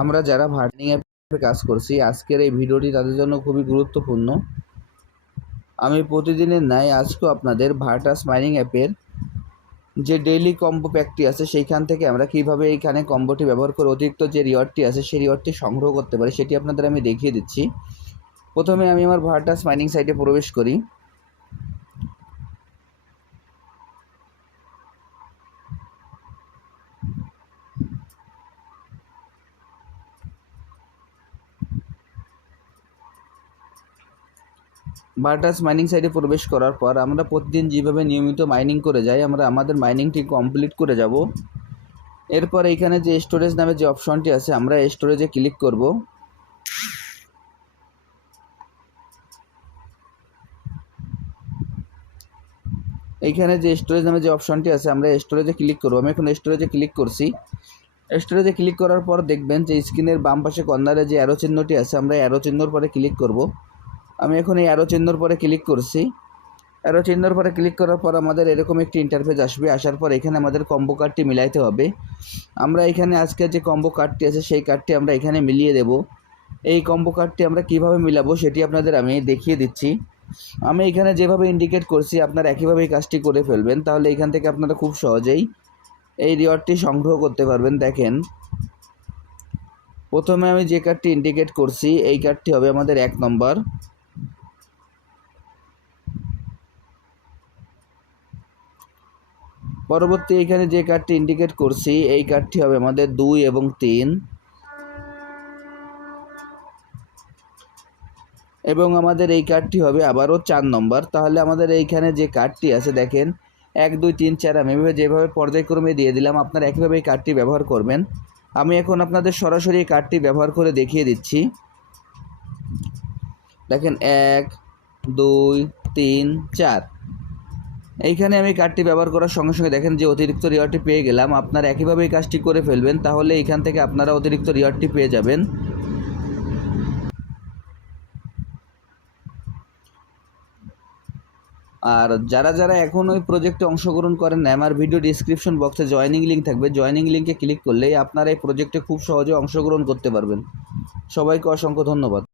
আমরা যারা ভার্নিং অ্যাপে কাজ করছি, আজকের এই ভিডিওটি তাদের জন্য খুবই গুরুত্বপূর্ণ। আমি প্রতিদিনের ন্যায় আজকেও আপনাদের ভার্টাস মাইনিং অ্যাপের যে ডেইলি কম্বো প্যাকটি আছে, সেইখান থেকে আমরা কীভাবে এইখানে কম্বোটি ব্যবহার করে অতিরিক্ত যে রিওয়ার্ডটি আছে, সেই রিওয়ার্ডটি সংগ্রহ করতে পারি, সেটি আপনাদের আমি দেখিয়ে দিচ্ছি। প্রথমে আমি আমার ভার্টাস মাইনিং সাইটে প্রবেশ করি। বার্টাস মাইনিং সাইটে প্রবেশ করার পর আমরা প্রতিদিন যেভাবে নিয়মিত মাইনিং করে যাই, আমরা আমাদের মাইনিংটি কমপ্লিট করে যাব। এরপর এইখানে যে স্টোরেজ নামে যে অপশনটি আছে, আমরা স্টোরেজে ক্লিক করব। এইখানে যে স্টোরেজ নামে যে অপশনটি আছে, আমরা স্টোরেজে ক্লিক করব। আমি এখন স্টোরেজে ক্লিক করছি। স্টোরেজে ক্লিক করার পর দেখবেন যে স্ক্রিনের বাম পাশে কর্নারে যে অ্যারো চিহ্নটি আছে, আমরা অ্যারো চিহ্নর পরে ক্লিক করব। আমি এখন এই অ্যারো চিহ্নর পরে ক্লিক করছি। অ্যারো চিহ্নর পরে ক্লিক করার পর আমাদের এরকম একটি ইন্টারফেস আসবে। আসার পর এখানে আমাদের কম্বো কার্ডটি মিলাইতে হবে। আমরা এখানে আজকে যে কম্বো কার্ডটি আছে, সেই কার্ডটি আমরা এখানে মিলিয়ে দেব। এই কম্বো কার্ডটি আমরা কীভাবে মিলাবো, সেটি আপনাদের আমি দেখিয়ে দিচ্ছি। আমি এখানে যেভাবে ইন্ডিকেট করছি, আপনারা একইভাবে কাজটি করে ফেলবেন। তাহলে এখান থেকে আপনারা খুব সহজেই এই রিওয়ার্ডটি সংগ্রহ করতে পারবেন। দেখেন, প্রথমে আমি যে কার্ডটি ইন্ডিকেট করছি, এই কার্ডটি হবে আমাদের এক নম্বর পরবর্তী এখানে যে কার্ডটি ইন্ডিকেট করছি, এই কার্ডটি হবে আমাদের দুই এবং তিন। এবং আমাদের এই কার্ডটি হবে আবারও চার নম্বর। তাহলে আমাদের এইখানে যে কার্ডটি আছে, দেখেন, এক, দুই, তিন, চার, আমি এভাবে যেভাবে পর্যায়ক্রমে দিয়ে দিলাম, আপনারা একইভাবে এই কার্ডটি ব্যবহার করবেন। আমি এখন আপনাদের সরাসরি এই কার্ডটি ব্যবহার করে দেখিয়ে দিচ্ছি। দেখেন, এক, দুই, তিন, চার। এইখানে আমি কার্ডটি ব্যবহার করার সঙ্গে সঙ্গে দেখেন যে অতিরিক্ত রিওয়ার্ডটি পেয়ে গেলাম। আপনারা একইভাবে এই কাজটি করে ফেলবেন, তাহলে এখান থেকে আপনারা অতিরিক্ত রিওয়ার্ডটি পেয়ে যাবেন। আর যারা যারা এখন ওই প্রজেক্টে অংশগ্রহণ করেন আমার ভিডিও ডিসক্রিপশন বক্সে জয়নিং লিঙ্ক থাকবে। জয়নিং লিঙ্কে ক্লিক করলেই আপনারা এই প্রজেক্টে খুব সহজে অংশগ্রহণ করতে পারবেন। সবাইকে অসংখ্য ধন্যবাদ।